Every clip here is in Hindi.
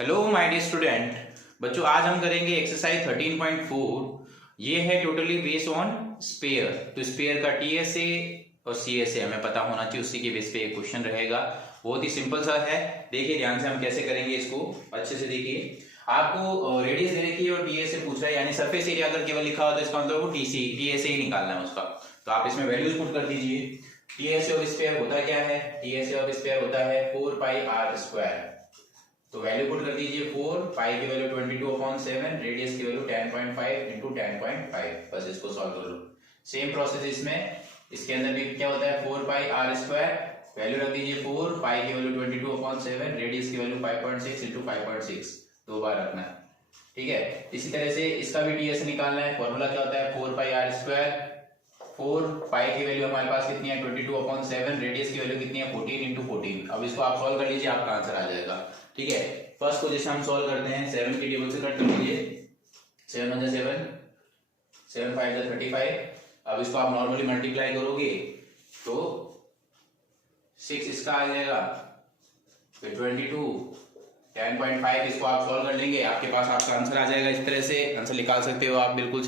Hello my dear student. बच्चों आज हम करेंगे एक्सरसाइज 13.4। ये है टोटली बेस्ड ऑन स्पेयर। तो स्पेयर का टीएसए और सीएसए हमें पता होना चाहिए, उसी के बेस पे एक क्वेश्चन रहेगा। बहुत ही सिंपल सा है, देखिए ध्यान से हम कैसे करेंगे इसको। अच्छे से देखिए, आपको रेडियस दे रखी है और टीएसए पूछ रहा है, यानी सरफेस एरिया अगर केवल लिखा हो तो इसका मतलब वो टीएसए ही निकालना है उसका। तो आप इसमें वैल्यूज पुट कर दीजिए। टीएसए ऑफ स्पेयर होता क्या है? टीएसए ऑफ स्पेयर होता है 4 पाई आर स्क्वायर। तो वैल्यू पुट कर दीजिए 4, पाई की वैल्यू 22/7, रेडियस की वैल्यू 10.5 इंटू 10.5। बस इसको सॉल्व कर लो। सेम प्रोसेस इसमें, इसके अंदर भी क्या होता है 4 पाई आर स्क्वायर, वैल्यू रख दीजिए 4, पाई की वैल्यू 22/7, रेडियस की वैल्यू 5.6 इंटू 5.6, दो बार रखना है। ठीक है, इसी तरह से इसका भी टीएस निकालना है। फॉर्मूला क्या होता है 4 पाई आर स्क्वायर, 4 पाई की वैल्यू हमारे पास कितनी है 22/7, रेडियस की वैल्यू कितनी है 14 इंटू 14। अब इसको आप सॉल्व कर लीजिए, आपका आंसर आ जाएगा। ठीक है, फर्स्ट को जैसे हम सॉल्व करते हैं 7 की टेबल से कट कर लीजिए। 7 1 7, 7 5 35। अब इसको आप नॉर्मली मल्टीप्लाई करोगे तो 6 इसका आ जाएगा, फिर 22, 10.5। इसको आप सॉल्व कर लेंगे, आपके पास आपका आंसर आ जाएगा। इस तरह से आंसर निकाल सकते हो आप बिल्कुल।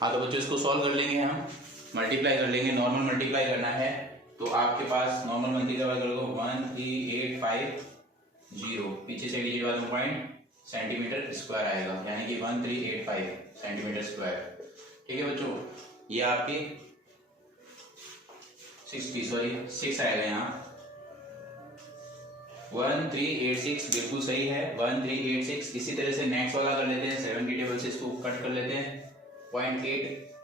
हाँ तो बच्चों इसको सॉल्व कर लेंगे, हम मल्टीप्लाई कर लेंगे, नॉर्मल मल्टीप्लाई करना है। तो आपके पास नॉर्मल मल्टीप्लाई करोगे 13850, पीछे से डिजिट वाला पॉइंट सेंटीमीटर स्क्वायर आएगा, यानी कि 1385 सेंटीमीटर स्क्वायर। ठीक है बच्चों, ये आपकी 6 आएगा यहाँ। 1386 बिल्कुल सही है, 1386। इसी तरह से नेक्स्ट वाला कर लेते हैं, 7 की टेबल से इसको कट कर लेते हैं 0.8।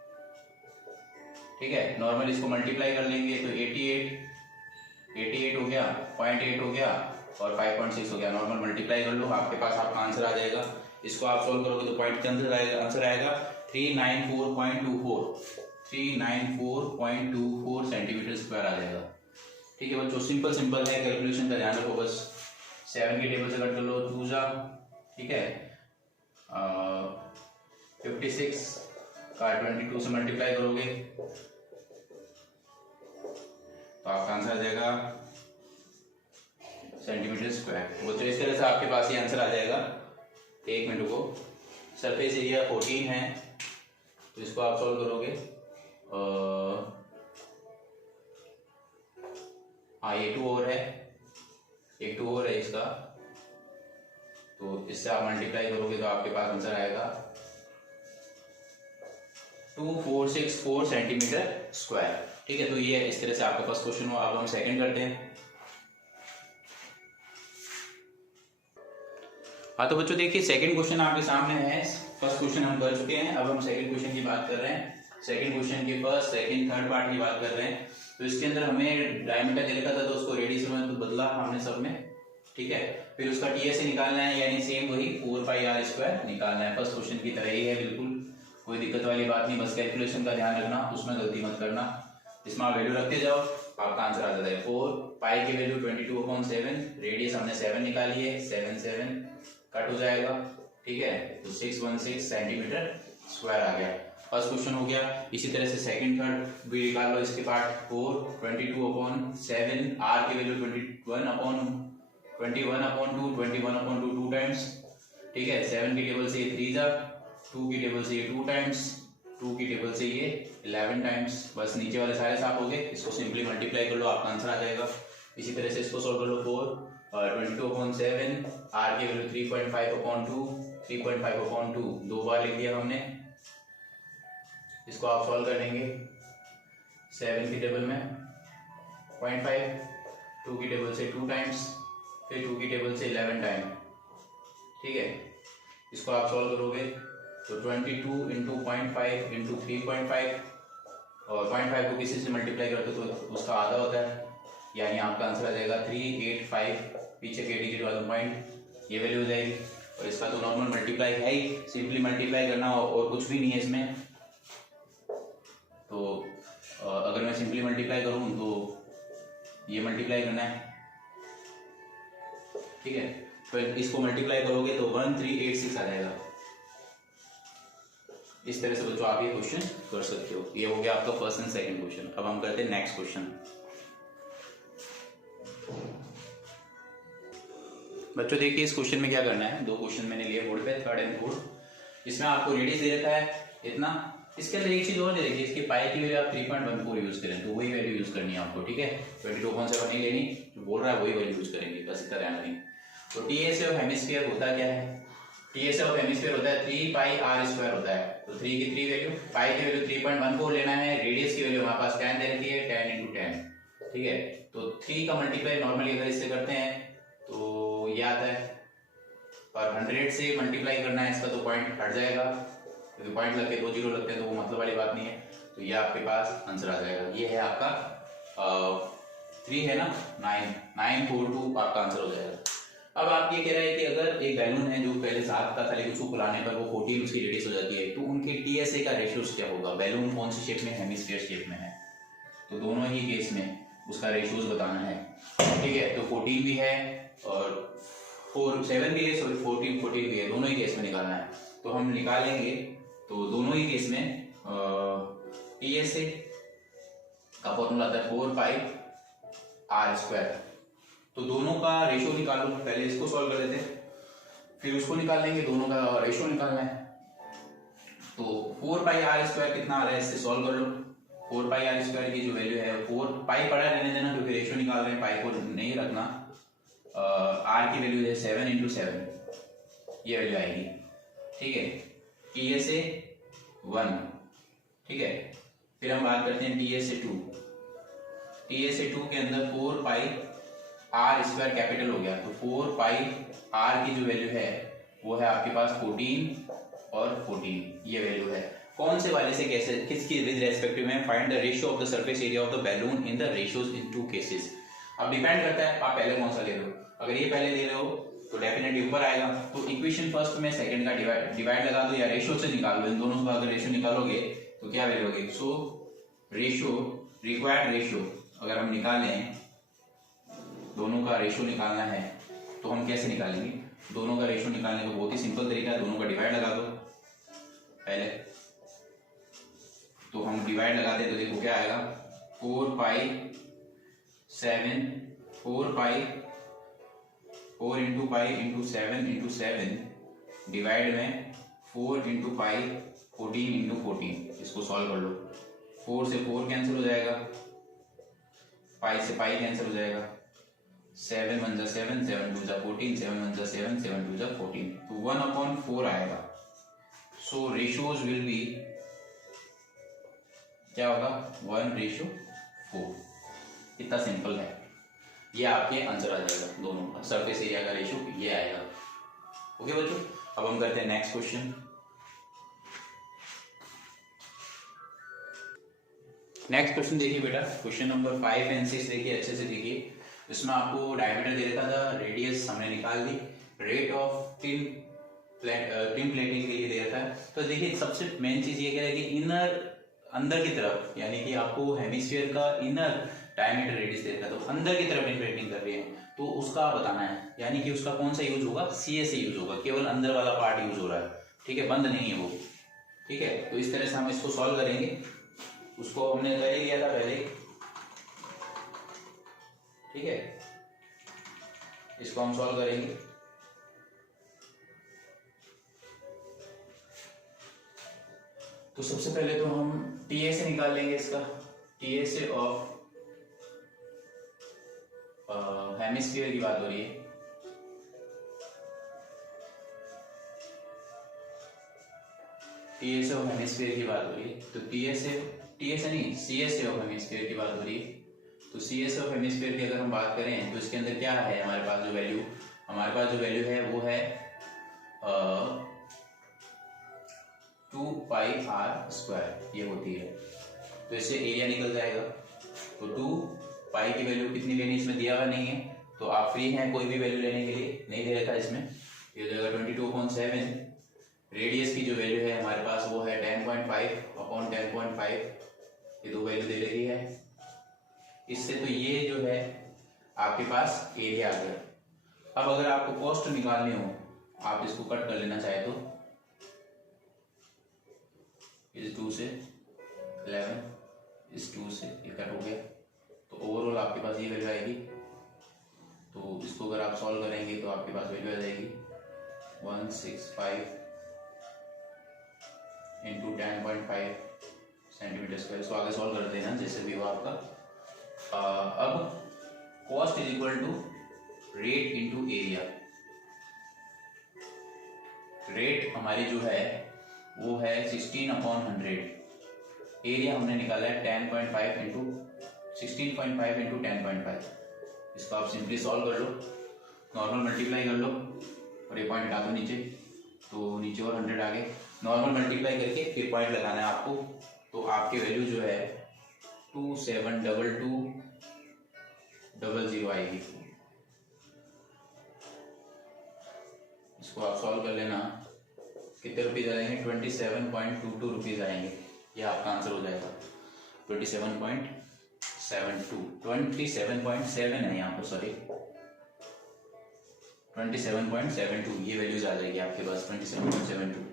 ठीक है, नॉर्मल इसको मल्टीप्लाई कर लेंगे तो 88 हो गया, 0.8 हो गया और 5.6 हो गया। नॉर्मल मल्टीप्लाई कर लो, आपके पास आपका आंसर आ जाएगा। इसको आप सोल्व करोगे तो पॉइंट के आंसर आएगा 394.24, 394.24 सेंटीमीटर स्क्वायर आ जाएगा। ठीक है बच्चों, सिंपल है, कैलकुलेशन का ध्यान रखो बस। 7 की टेबल से कट कर लो 2 जा, ठीक है, 56 का 22 से मल्टीप्लाई करोगे तो आपका आंसर आ जाएगा सेंटीमीटर स्क्वायर। तो इस तरह से आपके पास ये आंसर आ जाएगा। एक मिनट को, सरफेस एरिया 14 है तो इसको आप सॉल्व करोगे। हाँ ये 2 और है, एक 2 और है इसका, तो इससे आप मल्टीप्लाई करोगे तो आपके पास आंसर आएगा 2464 सेंटीमीटर स्क्वायर। ठीक है, तो ये इस तरह से आपके पास क्वेश्चन हो। अब हम सेकंड करते हैं। हाँ तो बच्चों देखिए, सेकंड क्वेश्चन आपके सामने है। फर्स्ट क्वेश्चन हम कर चुके हैं, अब हम सेकंड क्वेश्चन की बात कर रहे हैं। सेकंड क्वेश्चन के फर्स्ट सेकंड थर्ड पार्ट की बात कर रहे हैं। तो इसके अंदर हमें डायमीटर दे रखा था तो उसको रेडियस में तो बदला हमने सब में। ठीक है, फिर उसका टीएसए निकालना है, यानी सेम वही 4 पाई आर स्क्वायर निकालना है। फर्स्ट क्वेश्चन की तरह ही है, बिल्कुल कोई दिक्कत वाली बात नहीं, बस कैलकुलेशन का ध्यान रखना, उसमें गलती मत करना। इसमें आप वैल्यू रखते जाओ, आपका आंसर आ जाता है 4 पाई की वैल्यू 22/7, रेडियस हमने 7 निकाली है, 7 7 कट हो जाएगा। ठीक है, तो 616 सेंटीमीटर स्क्वायर आ गया। फर्स्ट क्वेश्चन हो गया। इसी तरह से सेकंड थर्ड भी निकाल लो इसके पार्ट। 4 22/7, आर की वैल्यू 21/2, 2 टाइम्स। ठीक है, 7 की टेबल से ये 3 जा, 2 की टेबल से ये 2 टाइम्स, 2 की टेबल से ये 11 टाइम्स। बस नीचे वाले सारे साफ हो गए, इसको सिंपली मल्टीप्लाई कर लो, आपका आंसर आ जाएगा। इसी तरह से इसको सॉल्व कर लो। 4 22/7, आर की वैल्यू 3.5/2, 3.5/2 दो बार लिख दिया हमने। इसको आप सॉल्व कर लेंगे 7 की टेबल में 0.5, 2 की टेबल से 2 टाइम्स, फिर 2 की टेबल से 11 टाइम। ठीक है, इसको आप सॉल्व करोगे तो 22 इंटू 0.5 इंटू 3.5, और 0.5 को किसी से मल्टीप्लाई करते तो उसका आधा होता है, यानी आपका आंसर आ जाएगा 385, पीछे के डिजिट वाला पॉइंट, ये वैल्यू हो जाएगी। और इसका तो नॉर्मल मल्टीप्लाई है ही, सिंपली मल्टीप्लाई करना और कुछ भी नहीं है इसमें। तो अगर मैं सिंपली मल्टीप्लाई करूं तो ये मल्टीप्लाई करना है। ठीक है, तो इसको मल्टीप्लाई करोगे तो 1386 आ जाएगा। इस तरह से बच्चों आप ये क्वेश्चन कर सकते हो। ये हो गया आपका फर्स्ट एंड सेकंड क्वेश्चन। अब हम करते हैं नेक्स्ट क्वेश्चन। बच्चों देखिए इस क्वेश्चन में क्या करना है, दो क्वेश्चन मैंने लिए बोर्ड पे, थर्ड एंड फोर्थ। इसमें आपको रेडियस दे रखा है इतना, इसके अंदर एक चीज और दे रखी है, इसकी पाई की वैल्यू आप 3.14 यूज करें तो वही वैल्यू यूज करनी है आपको, ठीक है। 22.7 नहीं लेनी, जो बोल रहा है वही वैल्यू यूज करेंगे, बस इतना ध्यान रखें। तो टीएसए ऑफ हेमिस्फीयर होता क्या है, टीएसए ऑफ हेमिस्फीयर होता है 3 पाई आर स्क्वायर होता है। तो 3 की 3 वैल्यू, पाई की वैल्यू 3.14 लेना है, रेडियस की वैल्यू हमारे पास 10 दे रखी है, 10 × 10, ठीक है। तो 3 का मल्टीप्लाई नॉर्मली अगर इससे करते हैं तो ये आता है, और 100 से मल्टीप्लाई करना है इसका तो पॉइंट हट जाएगा, क्योंकि पॉइंट लग के 2 जीरो लगते हैं तो वो मतलब वाली बात नहीं है। तो ये आपके पास आंसर आ जाएगा, ये है आपका 3 है ना, 942 आपका आंसर हो जाएगा। अब आप ये कह रहे हैं कि अगर एक बैलून है जो पहले 7 का था लेकिन उसको फुलाने पर वो 14 उसकी रेडियस हो जाती है, तो उनके टीएसए का रेशियो क्या होगा, बैलून कौन सी शेप में, हेमिस्फीयर शेप में है, तो दोनों ही केस में उसका रेशियोज बताना है, ठीक है। तो 14 भी है और 7 भी है, सॉरी 14 भी है, दोनों ही केस में निकालना है। तो हम निकालेंगे, तो दोनों ही केस में टीएसए का फॉर्मूला आता है 4 पाई आर स्क्वायर। तो दोनों का रेशियो निकालो, पहले इसको सॉल्व कर लेते हैं फिर उसको निकाल लेंगे, दोनों का रेशियो निकालना है। तो 4 पाई आर स्क्वायर कितना आ रहा है, इससे सॉल्व कर लो। 4 पाई आर स्क्वायर की जो वैल्यू है, 4 पाई पड़ा रहने देना क्योंकि रेशियो निकाल रहे हैं, पाई को नहीं रखना। आर की वैल्यू है 7 × 7, ये वैल्यू आएगी, ठीक है। टीएसए 1, ठीक है। फिर हम बात करते हैं टीएसए 2। टीएसए 2 के अंदर 4 पाई आर स्क्वायर कैपिटल हो गया, तो 4 पाई आर की जो वैल्यू है वो है आपके पास 14 और 14, ये वैल्यू है। कौन से वाले से कैसे, किसकी विद रेस्पेक्टिव में, find the ratio of the surface area of the balloon in the ratios in 2 cases. अब डिपेंड करता है आप पहले कौन सा ले रहे हो, अगर ये पहले ले रहे हो तो डेफिनेटली ऊपर आएगा, तो इक्वेशन फर्स्ट में सेकंड का डिवाइड लगा दो या रेशियो से निकाल लो, इन दोनों का अगर रेशियो निकालोगे तो क्या वैल्यू होगी। सो रेशियो, रिक्वायर्ड रेशियो अगर हम निकालें, दोनों का रेशियो निकालना है तो हम कैसे निकालेंगे, दोनों का रेशियो निकालने का बहुत ही सिंपल तरीका है, दोनों का डिवाइड लगा दो पहले। तो हम डिवाइड लगाते हैं तो देखो क्या आएगा, 4 पाई 4 × पाई × 7 × 7 डिवाइड में 4 × पाई 14 × 14, इसको सॉल्व कर लो। 4 से 4 कैंसिल हो जाएगा, पाई से पाई कैंसिल हो जाएगा, 7 × 1 = 7, 7 × 2 = 14, 7 × 1 = 7, 7 × 2 = 14, तो 1/4 आएगा। सो रेशियोज विल बी, क्या होगा, 1/4। इतना सिंपल है, ये आपके आंसर आ जाएगा, दोनों का सरफेस एरिया का रेशियो ये आएगा। ओके बच्चों, अब हम करते हैं नेक्स्ट क्वेश्चन। नेक्स्ट क्वेश्चन देखिए बेटा, क्वेश्चन नंबर 5 एंड 6 देखिए, अच्छे से देखिए। इसमें आपको डायमीटर दे रखा था, रेडियस हमने निकाल दी, रेट ऑफ टिन प्लेटिंग के लिए दे रखा है। तो देखिए सबसे मेन चीज ये क्या है कि इनर, अंदर की तरफ, यानी कि आपको हेमिस्फीयर का इनर डायमीटर रेडियस दे रखा है, तो अंदर की तरफ टिन प्लेटिंग कर रही है, तो उसका बताना है, यानी कि उसका कौन सा यूज होगा, सीएसए यूज होगा, केवल अंदर वाला पार्ट यूज हो रहा है, ठीक है, बंद नहीं है वो, ठीक है। तो इस तरह से हम इसको सॉल्व करेंगे, उसको हमने कर ही लिया था पहले, ठीक है। इसको हम सॉल्व करेंगे, तो सबसे पहले तो हम टीएसए निकाल लेंगे इसका, टीएसए ऑफ हेमिस्फीयर की बात हो रही है, टीएसए ऑफ हेमिस्फीयर की बात हो रही है, तो टीएसए नहीं, सीएसए ऑफ हेमिस्फीयर की बात हो रही है। तो सीएसए ऑफ हेमिस्फीयर की अगर हम बात करें तो इसके अंदर क्या है, हमारे पास जो वैल्यू, हमारे पास जो वैल्यू है वो है 2 पाई आर स्क्वायर, ये होती है। तो इससे एरिया निकल जाएगा, तो 2 पाई की वैल्यू कितनी लेनी, इसमें दिया हुआ नहीं है, तो आप फ्री हैं कोई भी वैल्यू लेने के लिए, नहीं दे रखा इसमें, ये हो जाएगा 22.7। रेडियस की जो वैल्यू है हमारे पास वो है 10.5/10.5, ये दो वैल्यू दे रही है इससे, तो ये जो है आपके पास एरिया आ गया। अब अगर आपको कॉस्ट निकालनी हो, आप इसको कट कर लेना चाहे तो, इस 2 से 11, इस 2 से ये कट हो गया, तो ओवरऑल आपके पास ये वैल्यू आएगी, तो इस इसको अगर आप सॉल्व करेंगे तो आपके पास वैल्यू आ जाएगी 165 इंटू 10.5 सेंटीमीटर स्क्वायर। इसको आगे सॉल्व कर देना जैसे भी हो आपका। अब cost is equal to rate into area. Rate हमारी जो है वो है 16/100। एरिया हमने निकाला है 10.5 इंटू 16.5 इंटू 10.5। इसको आप सिंपली सॉल्व कर लो, नॉर्मल मल्टीप्लाई कर लो और ये पॉइंट हटा दो नीचे, तो नीचे और 100 आगे। नॉर्मल मल्टीप्लाई करके फिर पॉइंट लगाना है आपको, तो आपकी वैल्यू जो है 272200 आएगी। इसको आप सॉल्व कर लेना, कितने रुपीज आएंगे 27.22 रुपीज आएंगे। ये आपका आंसर हो जाएगा 27.7 है यहाँ पर, सॉरी 27.72 ये वैल्यूज आ जाएगी आपके पास 27.72।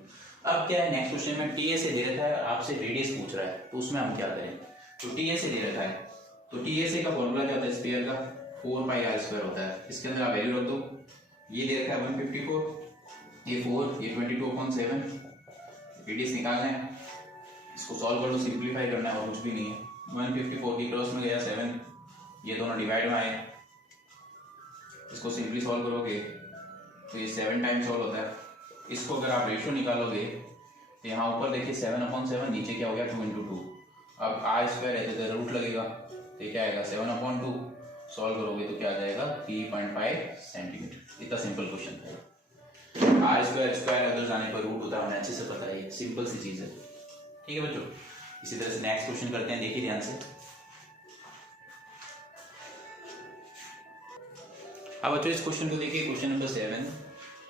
अब क्या है नेक्स्ट क्वेश्चन में टीए से दे रखा है, आपसे रेडियस पूछ रहा है, तो उसमें हम क्या करें। तो टीए से दे रखा है, तो टीए से का फॉर्मूला क्या होता है स्फीयर का 4πr² होता है। इसके अंदर आप वैल्यू रख दो, ये दे रखा है 154, ये 4, ये 22/7। रेडियस निकालना है, इसको सॉल्व कर लो, सिंप्लीफाई करना है और कुछ भी नहीं है। 154 की क्रॉस में गया 7, ये दोनों डिवाइड में आए, इसको सिंपली सॉल्व करोगे तो ये 7 टाइम्स सॉल्व होता है। इसको अगर आप रेशियो निकालोगे तो यहाँ ऊपर देखिए 7/7, नीचे क्या हो गया 2 × 2। अब r² है तो रूट लगेगा, तो क्या आएगा 7/2। सॉल्व करोगे तो क्या आ जाएगा 3.5 सेंटीमीटर। इतना सिंपल क्वेश्चन था। r² अगर जाने पर रूट होता है, हमें अच्छे से पता है, सिंपल सी चीज है। ठीक है बच्चों, इसी तरह से नेक्स्ट क्वेश्चन करते हैं, देखिए ध्यान से। अब बच्चों इस क्वेश्चन को देखिए, क्वेश्चन नंबर 7।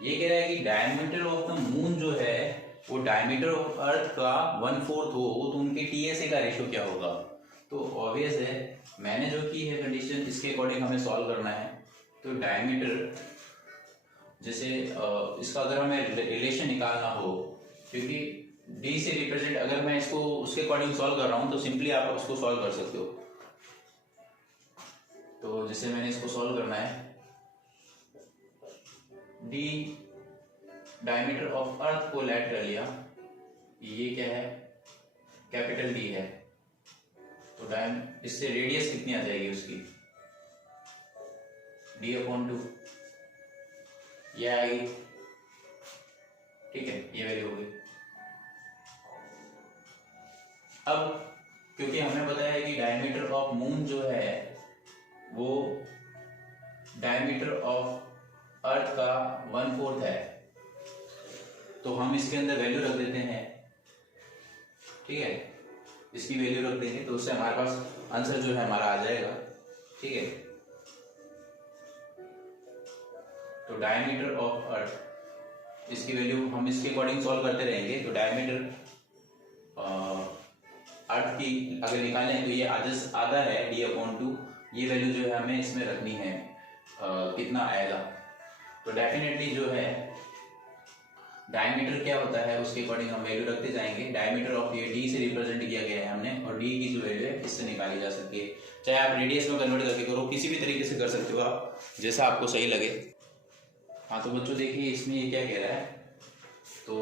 ये कह रहा है कि डायमीटर ऑफ द मून जो है वो डायमीटर ऑफ अर्थ का 1/4 हो, तो उनके टीएसए का रेशियो क्या होगा। तो ऑब्वियस है, मैंने जो की है कंडीशन, इसके अकॉर्डिंग हमें सॉल्व करना है। तो डायमीटर जैसे इसका अगर हमें रिलेशन निकालना हो, क्योंकि डी से रिप्रेजेंट, अगर मैं इसको उसके अकॉर्डिंग सॉल्व कर रहा हूं तो सिंपली आप उसको सॉल्व कर सकते हो। तो जैसे मैंने इसको सॉल्व करना है, डी डायमीटर ऑफ अर्थ को लेट कर लिया, ये क्या है कैपिटल डी है, तो इससे रेडियस कितनी आ जाएगी उसकी d/2 ये आएगी। ठीक है, ये वैल्यू हो गई। अब क्योंकि हमें बताया है कि डायमीटर ऑफ मून जो है वो डायमीटर ऑफ अर्थ का 1/4 है, तो हम इसके अंदर वैल्यू रख देते हैं। ठीक है, इसकी वैल्यू रख देंगे तो उससे हमारे पास आंसर जो है हमारा आ जाएगा। ठीक है, तो डायमीटर ऑफ अर्थ, इसकी वैल्यू हम इसके अकॉर्डिंग सॉल्व करते रहेंगे। तो डायमीटर अर्थ की अगर निकालें तो ये आधा है d/2, ये वैल्यू जो है हमें इसमें रखनी है, कितना आएगा। तो डेफिनेटली जो है डायमीटर क्या होता है उसके अकॉर्डिंग हम वैल्यू रखते जाएंगे। डायमीटर ऑफ ये डी से रिप्रेजेंट किया गया है हमने, और डी की जो वैल्यू है इससे निकाली जा सकती है। चाहे आप रेडियस में कन्वर्ट करके करो, किसी भी तरीके से कर सकते हो आप, जैसा आपको सही लगे। हाँ तो बच्चों देखिए इसमें ये क्या कह रहा है, तो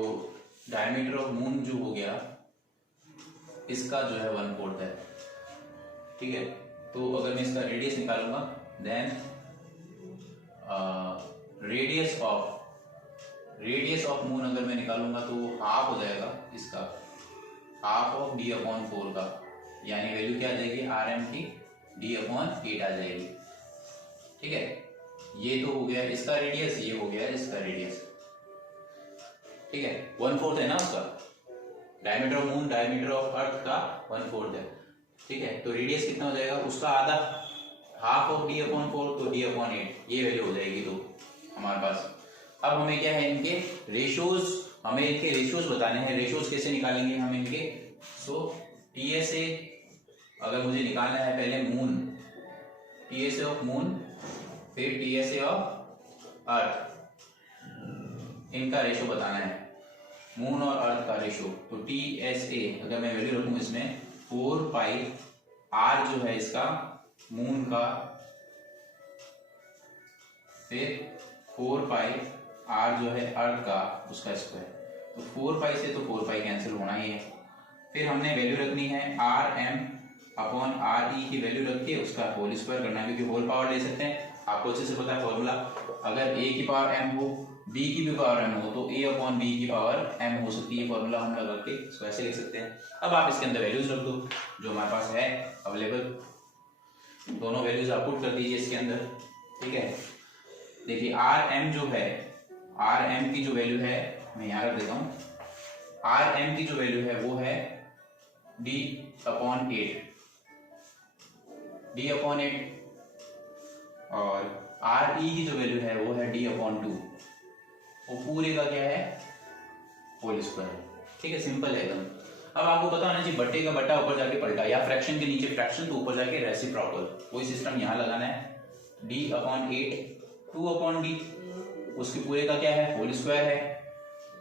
डायमीटर ऑफ मून जो हो गया इसका जो है 1/4 है। ठीक है, तो अगर मैं इसका रेडियस निकालूंगा, देन रेडियस ऑफ मून अगर मैं निकालूंगा तो हाफ हो जाएगा इसका, हाफ ऑफ d/4 का, यानी वैल्यू क्या आ जाएगी rm की d/8 आ जाएगी। ठीक है, ये तो हो गया इसका रेडियस, ये हो गया इसका रेडियस। ठीक है, 1/4 है ना उसका, diameter of moon diameter of earth का 1/4 है। ठीक है, तो रेडियस कितना हो जाएगा उसका आधा, हाफ ऑफ d/4 तो d/8, ये वैल्यू हो जाएगी तो हमारे पास। अब हमें क्या है, इनके रेशियोज, हमें इनके रेशियोज बताने हैं। रेशियोज कैसे निकालेंगे हम इनके, सो टीएसए अगर मुझे निकालना है पहले मून, टीएसए ऑफ मून, फिर टीएसए ऑफ अर्थ, इनका रेशियो बताना है, मून और अर्थ का रेशियो। तो टीएसए अगर मैं वैल्यू रखूं इसमें 4πr जो है इसका मून का फिर 4 पाई r जो है अर्थ का उसका स्क्वायर, तो 4 पाई से तो 4 पाई कैंसिल होना ही है। फिर हमने वैल्यू रखनी है rm अपॉन re की वैल्यू रख के उसका होल स्क्वायर करना है, क्योंकि होल पावर ले सकते हैं, आपको अच्छे से पता है फॉर्मूला। अगर a की पावर m हो, b की भी पावर m हो, तो a अपॉन b की पावर m हो सकती है। फॉर्मूला हम लगा के इसको ऐसे लिख सकते हैं। अब आप इसके अंदर वैल्यूज रख दो जो हमारे पास है अवेलेबल, दोनों वैल्यूज आप पुट कर दीजिए इसके अंदर, ठीक है। देखिए rm जो है, rm की जो वैल्यू है मैं यहाँ रख देता हूँ, rm की जो वैल्यू है वो है d अपॉन 8, d अपॉन 8, और re की जो वैल्यू है वो है d अपॉन 2, वो पूरे का क्या है होल स्क्वायर, ठीक है। सिंपल है एकदम। अब आपको पता होना चाहिए बट्टे का बट्टा ऊपर जाके पलटा, या फ्रैक्शन के नीचे फ्रैक्शन तो ऊपर जाके रेसिप्रोकल, वही सिस्टम यहाँ लगाना है। d अपॉन 8 2 अपॉन d, उसके पूरे का क्या है होल स्क्वायर है।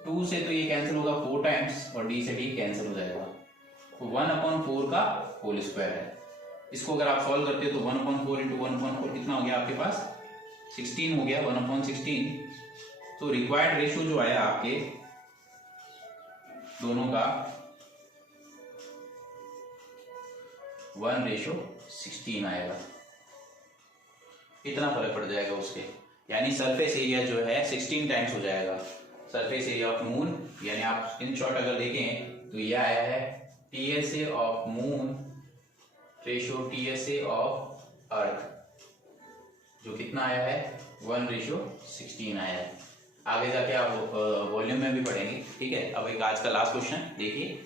2 से तो ये कैंसिल होगा 4 टाइम्स और d से d कैंसिल हो जाएगा, तो 1 अपॉन 4 का होल स्क्वायर है। इसको अगर आप सॉल्व करते हो तो 1 अपॉन 4 इंटू 1 अपॉन 4 कितना हो गया आपके पास 16 हो गया, 1 अपॉन 16। तो रिक्वायर्ड रेशियो जो आया आपके दोनों का 1:16 आएगा, इतना फर्क पड़ जाएगा उसके, यानी सरफेस एरिया जो है 16 टाइम्स हो जाएगा सरफेस एरिया ऑफ मून। यानी आप स्क्रीनशॉट अगर देखें तो यह आया है TSA of moon ratio TSA of earth, जो कितना आया है 1:16 आया है। आगे जाके आप वॉल्यूम में भी पढ़ेंगे, ठीक है। अब एक आज का लास्ट क्वेश्चन देखिए।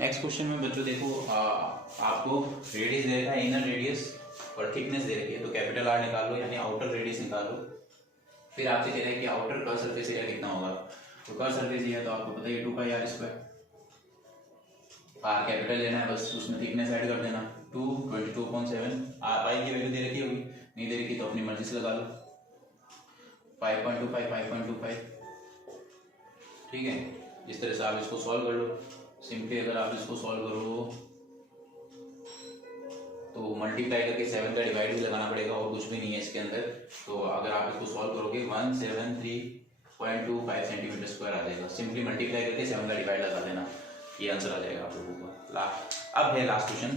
नेक्स्ट क्वेश्चन में बच्चों देखो, आपको रेडियस दे रखा है, इनर रेडियस और थिकनेस दे रखी है, तो कैपिटल आर निकाल लो, यानी आउटर रेडियस निकाल लो। फिर आपसे कह रहा है कि आउटर कर्व सरफेस एरिया कितना होगा, तो कर्व सरफेस एरिया तो आपको पता है 2 पाई r स्क्वायर, आर कैपिटल लेना है बस, उसमें थिकनेस ऐड कर देना 2 22.7, आर पाई की वैल्यू दे रखी होगी, नहीं दे रखी तो अपनी मर्जी से लगा लो 5.25 5.25, ठीक है। इस तरह से आप इसको सॉल्व कर लो। सिंपली अगर आप इसको सॉल्व करो तो मल्टीप्लाई करके 7 का डिवाइड भी लगाना पड़ेगा और कुछ भी नहीं है इसके अंदर। तो अगर आप इसको सॉल्व करोगे 173.25 सेंटीमीटर स्क्वायर आ जाएगा। सिंपली मल्टीप्लाई करके 7 का डिवाइड लगा देना, ये आंसर आ जाएगा आप लोगों का। अब है लास्ट क्वेश्चन,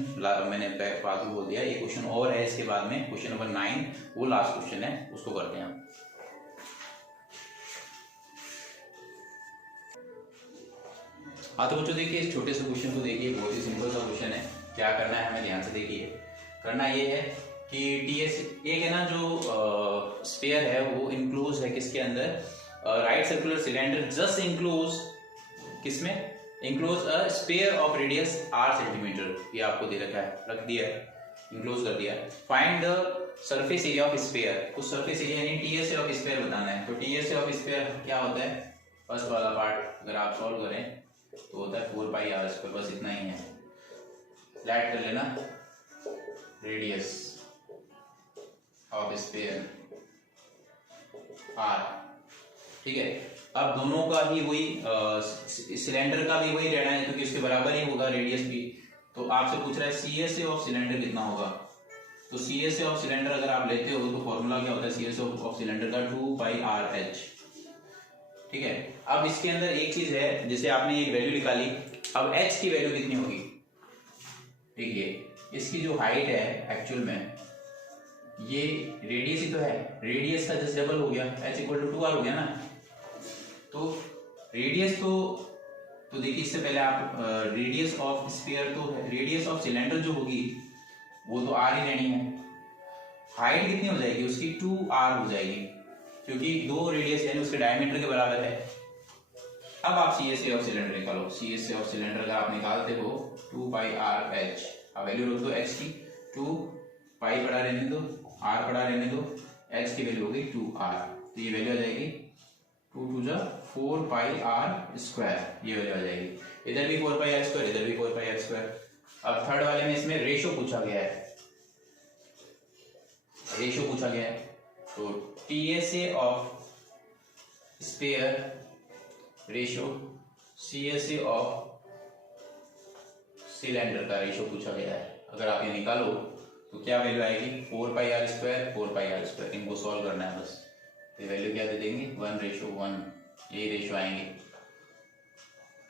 मैंने बात भी बोल दिया, एक क्वेश्चन और है इसके बाद में, क्वेश्चन नंबर 9, वो लास्ट क्वेश्चन है, उसको करते हैं हम। हाँ तो बच्चों देखिए इस छोटे से क्वेश्चन को देखिए, बहुत ही सिंपल सा क्वेश्चन है। क्या करना है हमें ध्यान से देखिए, करना ये है कि टीएस एक है ना जो स्फीयर है वो इंक्लोज है किसके अंदर, right circular cylinder just enclose किसमें, enclose a sphere of radius r centimetre, ये आपको दे रखा है, रख दिया है, इंक्लोज कर दिया है। Find the surface area of sphere, कुछ सरफेस एरिया यानी टीएसए ऑफ स्फीयर बताना है। तो टीएसए ऑफ स्फीयर क्या होता है, फर्स्ट वाला पार्ट अगर आप सॉल्व करें तो होता है 4 पाई r स्क्वायर, बस इतना ही है। लेट कर लेना रेडियस ऑफ स्फीयर r, ठीक है। अब दोनों का ही वही सिलेंडर का भी वही रहना है क्योंकि उसके बराबर ही होगा रेडियस भी। तो आपसे पूछ रहा है सीएसए ऑफ सिलेंडर कितना होगा, तो सीएसए ऑफ सिलेंडर अगर आप लेते हो तो फॉर्मूला क्या होता है सीएसए ऑफ सिलेंडर का 2 पाई RH, ठीक है। अब इसके अंदर एक चीज है, जैसे आपने एक वैल्यू निकाली, अब h की वैल्यू कितनी होगी, देखिए इसकी जो हाइट है एक्चुअल में, ये रेडियस ही तो है, रेडियस का जस्ट डबल हो गया, h इक्वल टू 2r हो गया ना। तो रेडियस तो देखिए इससे पहले आप रेडियस ऑफ स्फीयर, तो रेडियस ऑफ सिलेंडर जो होगी वो तो r ही रहनी है। हाइट कितनी हो जाएगी उसकी 2r हो जाएगी, क्योंकि 2 रेडियस यानी उसके डायमीटर के बराबर है। अब आप सीएसए ऑफ सिलेंडर निकालो, सीएसए ऑफ सिलेंडर अगर आप निकालते हो 2 पाई RH, अब वैल्यू रख दो h की, 2 पाई पड़ा रहने दो, r पड़ा रहने दो, h की वैल्यू होगी 2r, तो ये वैल्यू आ जाएगी 2 2 जा 4 पाई r स्क्वायर, ये वैल्यू आ जाएगी। इधर भी 4 पाई r स्क्वायर, इधर भी 4 पाई r स्क्वायर। अब थर्ड वाले में इसमें रेशो पूछा गया है, रेशो पूछा गया है, तो TSA of sphere ratio CSA of cylinder का रेशो पूछा गया है। अगर आप ये निकालो तो क्या वैल्यू आएगी 4πr², 4πr², इनको सॉल्व करना है बस। तो वैल्यू क्या दे देंगे 1:1, यही रेशो आएंगे,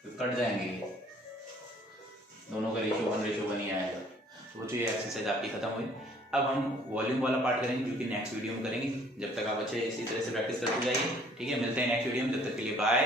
तो कट जाएंगे ये दोनों का रेशो 1:1 ही आएगा। तो बच्चों ये एक्सरसाइज आपकी खत्म हुई। अब हम वॉल्यूम वाला पार्ट करेंगे जो कि नेक्स्ट वीडियो में करेंगे। जब तक आप अच्छे इसी तरह से प्रैक्टिस करते जाइए, ठीक है। मिलते हैं नेक्स्ट वीडियो में, तब तक के लिए बाय।